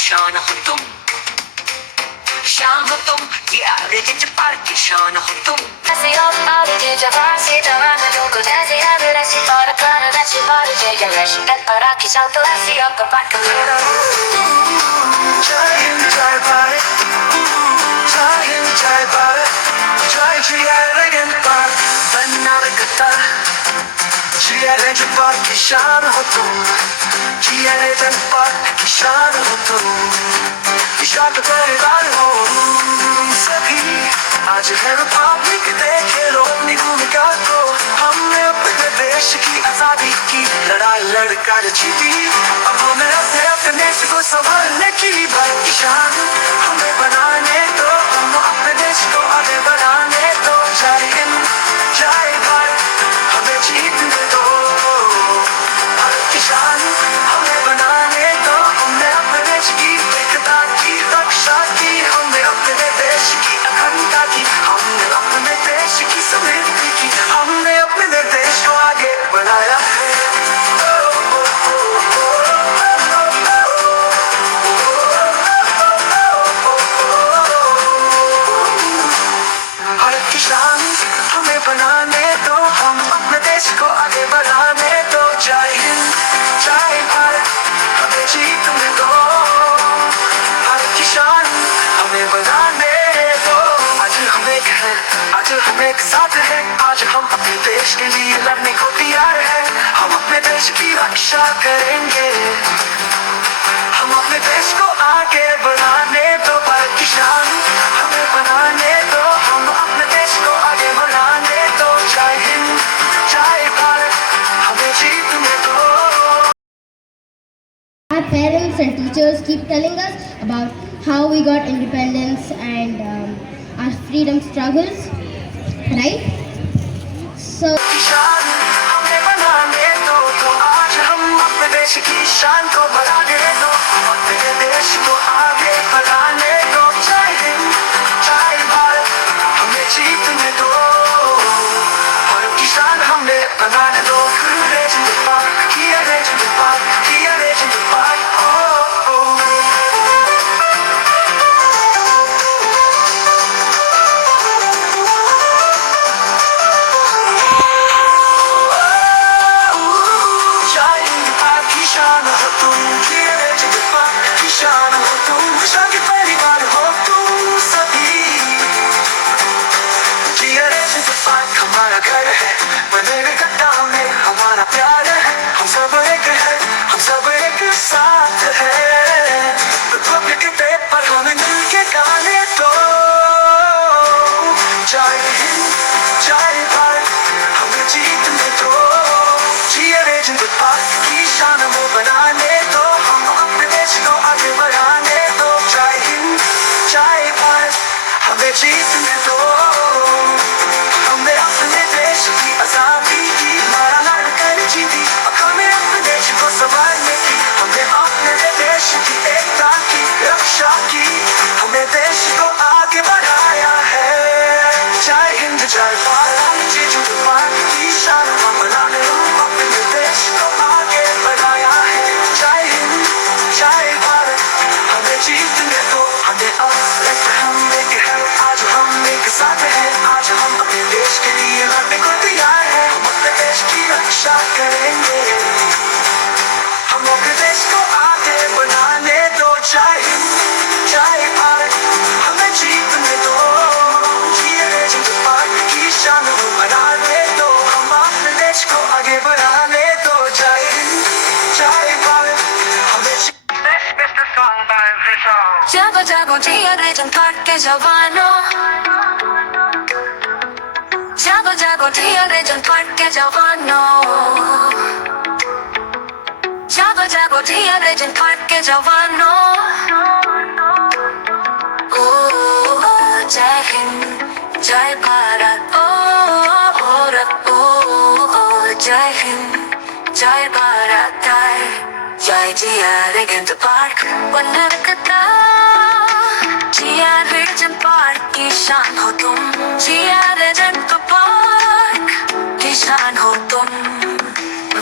शान हो तुम, शान हो तुम, ये आगे पार की शान हो तुम। ऐसे आप आगे जवान से जवान लोगों जैसे अगर ऐसी बार कर ऐसी बार जय ऐसी कल पर आके जाओ तो ऐसी आपका बात करो। जय हिंद जय भारत, जय हिंद जय भारत, जय जय पार बनना लगता। जय पार की शान हो तुम, जय पार की शान हो तुम। शांत परिवार हो सभी, आज है रिपब्लिक डे, खेलो अपनी भूमिका को। हमने अपने देश की आजादी की लड़ाई लड़कर जीती, अब हमें अपने अपने देश को संभालने की बात की शान हमें बनाने दो, हम अपने देश को आगे बढ़ाने दो। जय हिंद जय भारत, हमें जीतने दो, भारत की शान हमें बनाने दो। हमने अपने देश की एकता की रक्षा की, हमने अपने देश की अखंडता की, हमने अपने देश की समृद्धि की, हमने अपने देश को आगे बढ़ाया है। भारत की शान हमें बनाने दो, हम अपने देश को आगे बढ़ाने दो। जय हिंद जय भारत, हमें जीतने दो, भारत की शान हमें बनाने दो। आज हम एक हैं, आज हम एक साथ हैं, आज हम अपने देश के लिए लड़ने को तैयार हैं। हम अपने देश की रक्षा करेंगे, हम अपने देश को आगे बढ़ाने दो। भारत की शान हमें बनाने दो, हम अपने देश को आगे बढ़ाने दो। जय हिंद जय भारत, हमें जीतने दो। Our parents and teachers keep telling us about how we got independence and our freedom struggles, right? So शान हमें बनाने दो, तो आज हम अपने देश की शान को बढ़ाने दो, अपने देश को आगे बढ़ाने दो। जय हिंद जय भारत, हमें जीतने दो, भारत की शान हमें बनाने दो। Legend of Park, here legend of Park, here legend of Park, oh oh। जय हिंद भारत की शान हो तुम, here legend of Park की शान हो तुम, शान के परिवार हो तुम सभी। Here legend of Park हमारा घर है, बनेगा गड्ढा में हमारा प्यार है। हम सब एक है, हम सब एक साथ है। रिपब्लिक डे पर हमें मिलके गाने दो। जय हिंद जय भारत, हमें जीतने दो। जिए legend of Park की शान वो बनाने दो, हम अपने देश को आगे बढ़ाने दो। जय हिंद जय भारत, हमें जीतने दो। हमने अपने देश की आजादी की लड़ा लड़कर जीती, अब हमें अपने देश को संभालने की, हमने अपने देश की एकता की रक्षा की, हमने देश को आगे बढ़ाया है। जय हिंद जय भारत, जीजू भारत की शान हम बनाने, अपने देश को आगे बढ़ाया है। जय हिंद जय भारत, हमें जीतने दो, हमें हम एक है, आज हम एक साथ हैं, आज हम अपने देश के लिए लड़ने को तैयार हैं। हम अपने देश की रक्षा करेंगे, हम अपने देश को आगे बढ़ाने दो। जय हिंद जय भारत, हमें जीतने दो, जिए legend of Park की शान वो बनाने दो, हम अपने देश को आगे बढ़ाने दो। जय हिंद जय भारत, हमें जागो जागो जिया legend park के जवानों, जागो जागो जिया legend park के जवानों, जागो जागो जिया legend park के जवानों। ओ जय हिंद जय भारत ओ जय हिंद जय भारत जय जिया रेजेंट पार्क वनरकता जिया रेजेंट पार्क की शान हो तुम जिया रेजेंट पार्क की शान हो तुम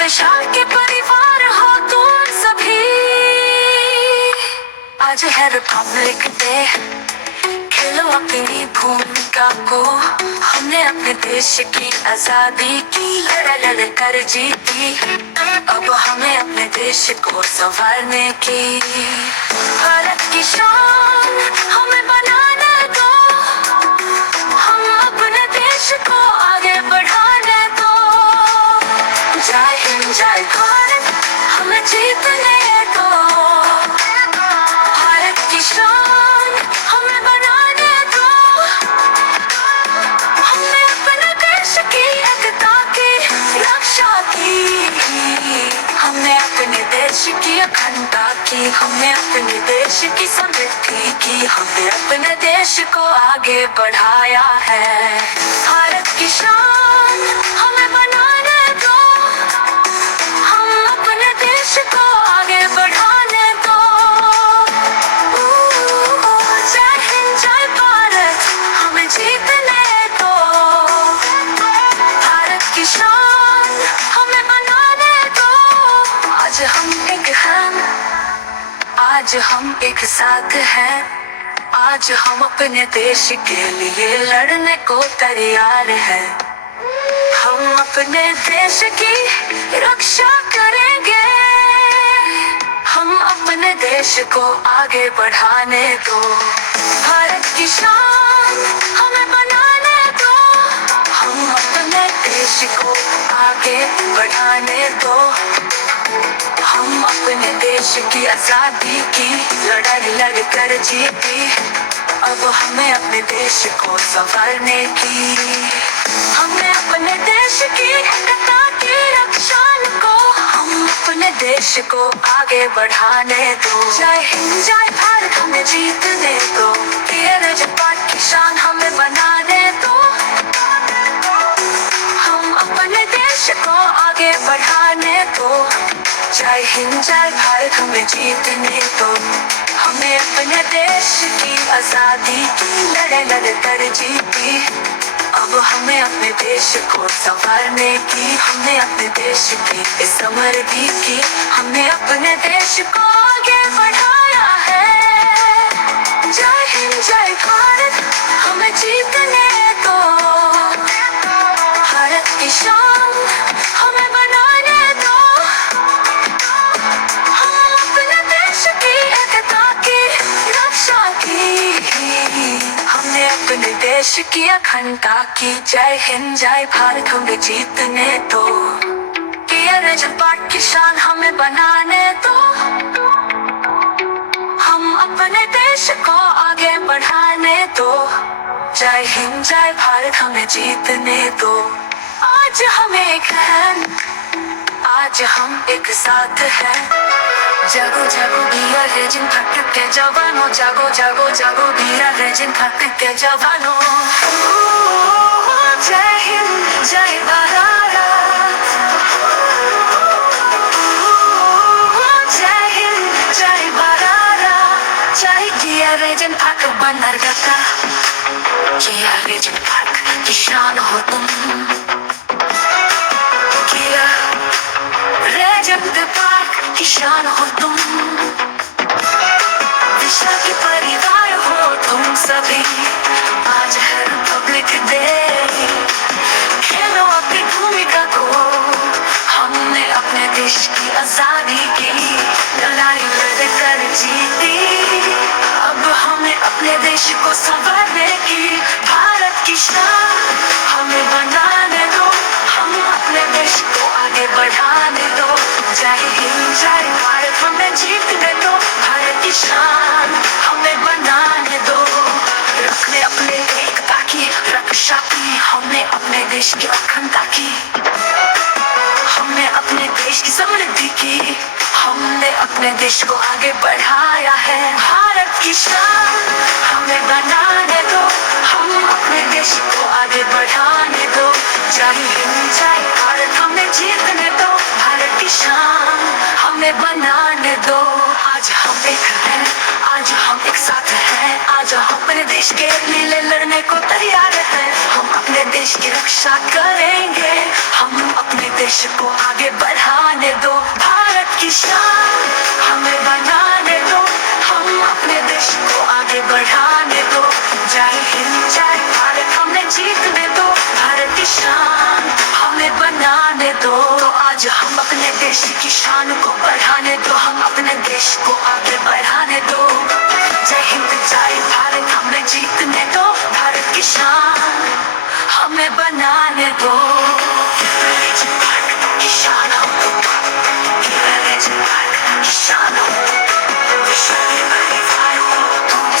विशाल के परिवार हो तुम सभी आज है रिपब्लिक डे खेलो अपनी भूमिका को हमने अपने देश की आजादी की लड़ लड़ कर जीती अब हमें अपने देश को संभालने की भारत की शान हमें बनाने दो हम अपने देश को आगे बढ़ाने दो जय हिंद जय भारत हमें जीतने दो भारत की शान हमें बनाने दो हमने अपने देश की एकता की रक्षा की हमने अपने देश की अखंडता की हमने अपने देश की समृद्धि की हमने अपने देश को आगे बढ़ाया है भारत की शान हमें बनाने दो हम अपने देश को आगे बढ़ाने दो जय हिंद जय भारत हमें जीतने दो भारत की शान हमें बनाने दो आज हम एक साथ हैं आज हम अपने देश के लिए लड़ने को तैयार हैं हम अपने देश की रक्षा करेंगे हम अपने देश को आगे बढ़ाने दो भारत की शान हमें बनाने दो हम अपने देश को आगे बढ़ाने दो हम अपने देश की आजादी की लड़ाई लड़ कर जीती अब हमें अपने देश को संभालने की हमें अपने देश की एकता की रक्षा को हम अपने देश को आगे बढ़ाने दो जय हिंद जय भारत हमें जीतने दो पार्क की शान हमें बनाने दो हम अपने देश को आगे बढ़ाने दो जय हिंद जय भारत हमें जीतने दो हमें अपने देश की आजादी की लड़ लड़ कर जीती अब हमें अपने देश को संभालने की हमने अपने देश की समृद्धि की हमने अपने देश को आगे बढ़ाया है जय हिंद जय भारत हमें जीतने दो भारत की शान हमें बनाने दो हम अपने देश की एकता की रक्षा की हमने अपने देश की अखंडता की जय हिंद जय भारत हमें जीतने दो पार्क की शान हमें बनाने दो हम अपने देश को आगे बढ़ाने दो जय हिंद जय भारत हमें जीतने दो आज हम एक हैं आज हम एक साथ हैं जागो जागो वीरा रेजिन फाटक के जवानों जागो जागो जागो वीरा रेजिन फाटक के जवानों जय हिंद जय भारत जय हिंद जय भारत जय जिया रेजिन फाटक बनरगता जिया रेजिन फाटक की शान हो तुम जिया रेजिन पार्क की शान हो तुम विशाल के परिवार हो तुम सभी आज है रिपब्लिक डे खेलो अपनी भूमिका को हमने अपने देश की आजादी की लड़ाई लड़ कर जीती अब हमें अपने देश को संभालने की भारत की शान हमें बनाने दो हम अपने देश को आगे बढ़ाने दो जय हिंद जय भारत हमें जीतने दो भारत की शान हमें बनाने दो रखने अपने एकता की रक्षा की हमने अपने देश की अखंडता की हमने अपने देश की समृद्धि की हमने अपने देश को आगे बढ़ाया है भारत की शान हमें बनाने दो हम अपने देश को आगे बढ़ाने दो। जय हिंद जय भारत हमें जीतने दो, भारत की शान हमें बनाने दो। आज हम एक हैं, आज हम एक साथ हैं, आज हम अपने देश के लिए लड़ने को तैयार हैं। हम अपने देश की रक्षा करेंगे, हम अपने देश को आगे बढ़ाने दो। भारत की शान हमें बनाने दो, हम अपने देश को आगे बढ़ाने दो। जय हिंद जय भारत हमें जीतने दो, भारत की शान हमें बनाने दो। तो आज हम अपने देश की शान को बढ़ाने दो, हम अपने देश को आगे बढ़ाने दो। जय हिंद जय भारत हमें जीतने दो, भारत की शान हमें बनाने दो। भारत की शान हम लोग, भारत की शान हम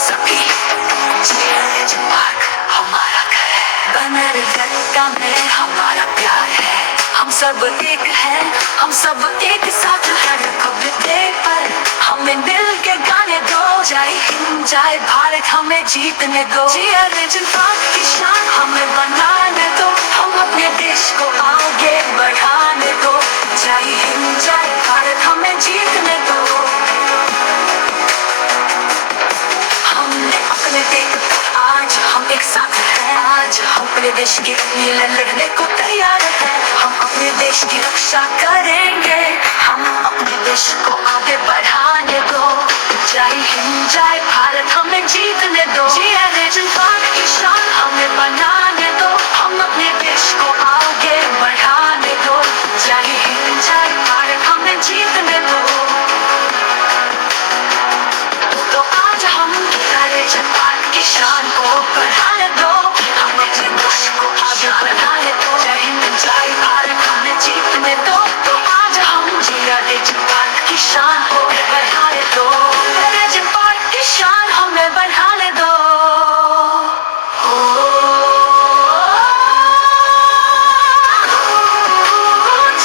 सभी हमारा घर है, अमेरिका में हमारा प्यार है। हम सब एक हैं, हम सब एक साथ हैं। रिपब्लिक डे पर हमें मिल के गाने दो, जय हिंद जय भारत हमें जीतने दो। भारत की शान हमें बनाने दो, हम अपने देश को आगे बढ़ाने दो। जय हिंद जय भारत हमें जीतने दो। हमने अपने देश, आज हम एक साथ हैं, आज हम अपने देश के लिए लड़ने को तैयार हैं। हम अपने देश की रक्षा करेंगे, हम अपने देश को आगे बढ़ाने दो। जय हिंद जय भारत हमें जीतने दो, भारत की शान हमें बनाने दो, हम अपने देश को आगे बढ़ाने दो। जय हिंद जय भारत हमें जीतने दो। तो आज हम भारत की शान को बढ़ाने दो, हम अपने देश को आगे बढ़ाने दो। जय हिंद जय भारत हमें जीतने दो। तो आज हम भारत की शान को बढ़ाने दो, भारत की शान हमें बढ़ाने दो।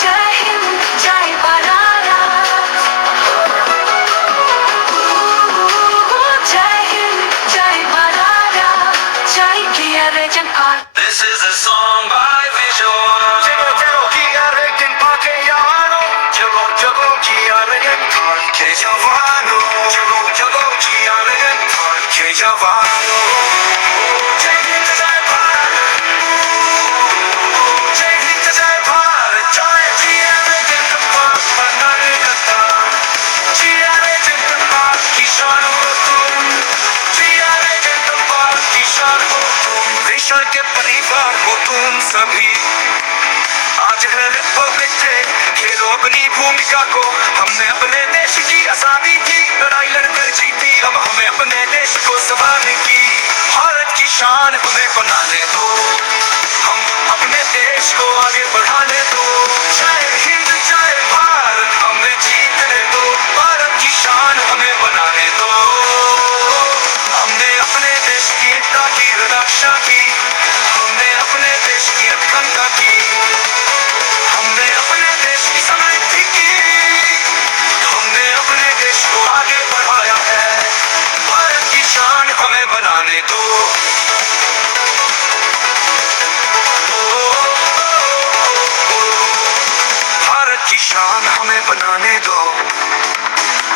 जय हिंद जय भारत, जय हिंद जय भारत, जय किया रे जनपाल। This is a song by Visual. Chalo chalo kiya re जनपाल के यानो, चलो चलो किया रे जनपाल के जवानो, चलो चलो किया रे जनपाल के जवानो। जय हिंद जय भारत, जय हिंद जय भारत, जय किया रे जनपाल बनाने का, किया रे जनपाल की शान हो तुम, किया रे जनपाल की शान हो तुम। विश्व के परिवार हो तुम सभी, आज है रिपब्लिक डे, खेलो अपनी भूमिका को। हमने अपने देश की आजादी की लड़ाई लड़कर जीती, अब हमें अपने देश को संभालने की। भारत की शान हमें बनाने दो, हम अपने देश को आगे बढ़ाने दो। जय हिंद जय भारत हमें जीतने दो, भारत की शान हमें बनाने दो। हमने अपने देश की एकता की रक्षा की, हमने अपने देश की अखंडता की, हमने अपने देश की समृद्धि की, हमने अपने देश को आगे बढ़ाया है। भारत की शान हमें बनाने दो। भारत की शान हमें बनाने दो,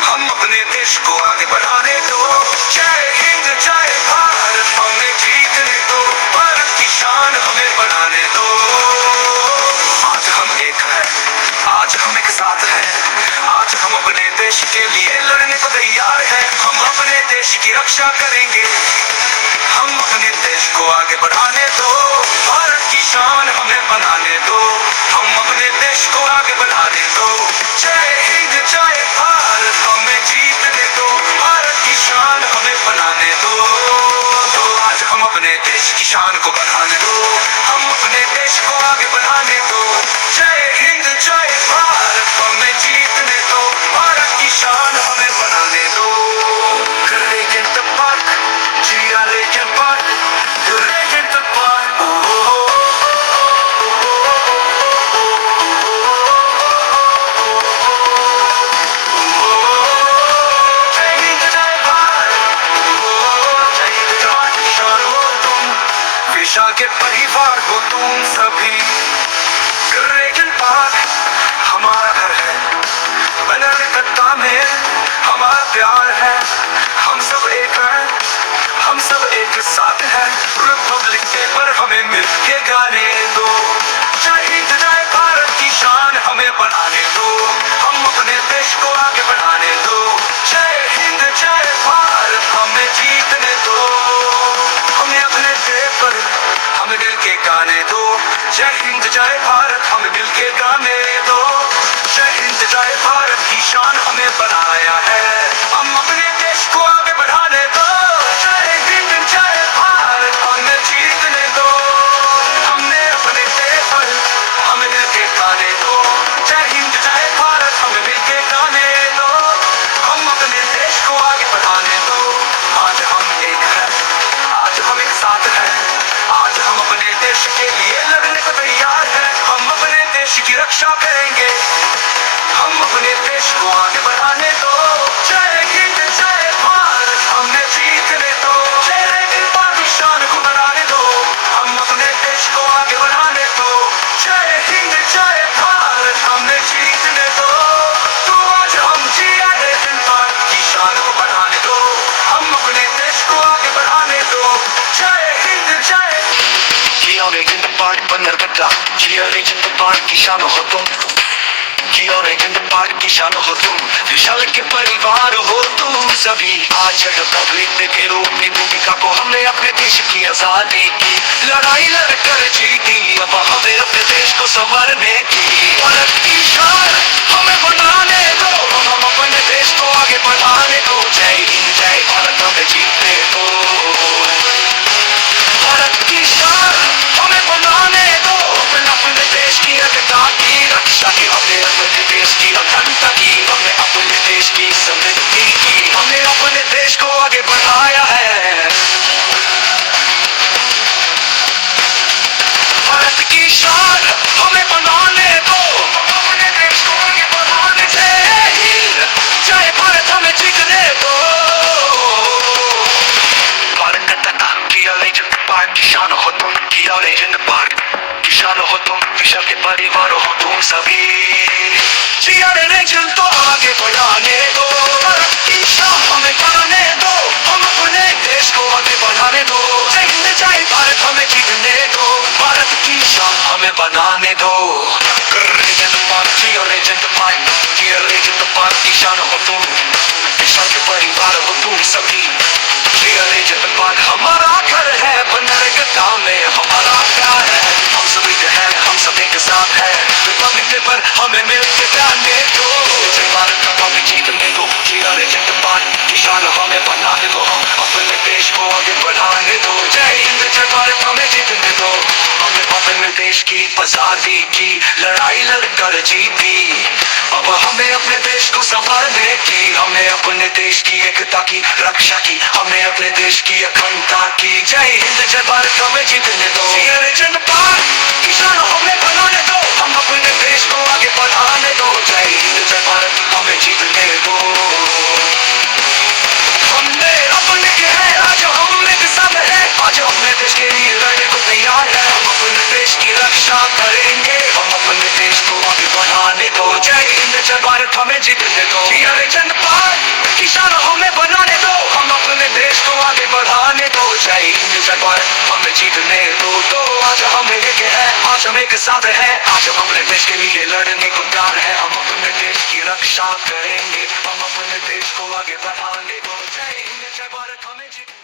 हम अपने देश को आगे बढ़ाने दो। जय हिंद जय भारत हमें जीतने दो, भारत की शान हमें बनाने दो। आज हम एक हैं, आज हम एक साथ हैं, आज हम अपने देश के लिए लड़ने को तैयार हैं। हम अपने देश की रक्षा करेंगे, हम अपने देश को आगे बढ़ाने दो। भारत की शान हमें बनाने दो, हम अपने देश को आगे बढ़ाने दो। जय हिंद जय भारत हमें जीतने दो, भारत की शान हमें बनाने दो। तो आज हम अपने देश की शान को बढ़ाने दो, हम अपने देश को आगे बढ़ाने दो। जय हिंद जय भारत हमें जीतने दो, भारत की शान हमें बनाने दो। Legend the park, Gia Legend Park, the Legend the park. जय हिंद जय भारत, जय हिंद जय शान हो तुम, के परिवार हो तुम सभी। ड्रैगन पार्क हमारा घर है, बनरकट्टा में हमारा प्यार है। हम सब एक हैं, हम सब एक साथ हैं। रिपब्लिक डे पर हमें मिल के गाने दो। जय हिंद जय भारत की शान हमें बनाने दो। हम अपने देश को आगे बढ़ाने दो। जय हिंद जय भारत हमें जीतने दो। हमें अपने डे पर हमें मिल के गाने दो। जय हिंद जय भारत हमें मिल के गाने दो। जय हिंद जय भारत की शान हमें बनाया है। हम अपने देश को आगे बढ़ाने दो। जय हिंद जय भारत हमें जीतने दो। हमने अपने देश पर हमें मिल के गाने दो। जय हिंद जय भारत हमें मिल के गाने दो। हम अपने देश को आगे बढ़ाने दो। आज हम एक हैं, आज हम एक साथ हैं। आज हम अपने देश के लिए लड़ने को तैयार हैं। हम अपने देश की रक्षा करेंगे। हम अपने देश को आगे बढ़ाने दो। जय हिंद जय भारत हमें जीतने दो। जय हिंद पाकिस्तान को बनाने दो। हम अपने देश को आगे बढ़ाने दो। जय हिंद जय भारत हमें जीतने दो। तो आज हम की शान को बढ़ाने दो। हम अपने देश को आगे बढ़ाने दो। जय हिंद जय Legend पार्क बनरकट्टा, Legend पार्क की शान हो तुम। Legend पार्क की शान हो तुम। विशाल के परिवार हो तुम सभी। आज रिपब्लिक डे के रूप में भूमिका को हमने अपने देश की आजादी की लड़ाई लड़कर जीती। अब हमें अपने देश को संवारने की भारत की शान हमें बनाने दो। हम अपने देश को आगे बढ़ाने दो। जय हिंद जय भारत हमें जीतने दो। भारत की शान हमें बनाने दो। अपने देश की एकता की रक्षा की। हमने अपने देश की अखंडता की। हमने अपने देश की समृद्धि की। हमने अपने देश को आगे बढ़ाया है। भारत की शान हमें बनाने दो। अपने देश को आगे बढ़ाने से जय भारत हमें जीतने दो। Legend पार्क की शान हो तुम। Legend पार्क की शान हो तुम। विशाल के परिवार हो तुम सभी। Legend तो आगे बढ़ाने दो। भारत की शान हमें बनाने दो। हम अपने देश को आगे बढ़ाने दो। जय हिंद जय भारत हमें जीतने दो। भारत की शान हमें बनाने दो। Legend park Legend park Legend park की शान हो तुम। विशाल के परिवार हो तुम सभी। Legend पार्क हमारा घर है, बनरकट्टा में हमारा प्यार है। हम सभी हैं, हम सब एक साथ हैं। रिपब्लिक डे पर हमें मिल के गाने दो। जय भारत हमें जीतने दो। Legend पार्क की शान हमें बनाने दो। हम अपने देश को आगे बढ़ाने दो। जय हिंद जय भारत हमें जीतने दो। हमें अपने देश की आजादी की लड़ाई लड़कर जीती। अब हमें अपने देश को संभालने की। हमने अपने देश की एकता की रक्षा की। हमने अपने देश की अखंडता की। जय हिंद जय भारत हमें जीतने दो। Legend पार्क की शान हमें बनाने दो। हम अपने देश को आगे बढ़ाने दो। जय हिंद जय भारत हमें जीतने दो। हमने अपने के हैं, आज हम एक साथ हैं। आज अपने देश के लिए लड़ने को तैयार है। हम अपने देश की रक्षा करेंगे। हम अपने देश को आगे बढ़ाने दो। जय हिंद जय भारत हमें जीतने दो। Legend पार्क की शान हमें बनाने दो। हम अपने देश को आगे बढ़ाने दो। जय हिंद जय भारत हमें जीतने दो। तो आज हम एक हैं, आज हम एक साथ हैं। आज हम अपने देश के लिए लड़ने को तैयार हैं। हम अपने देश की रक्षा करेंगे। हम अपने देश को आगे बढ़ाने दो। जय हिंद जय भारत हमें जीतने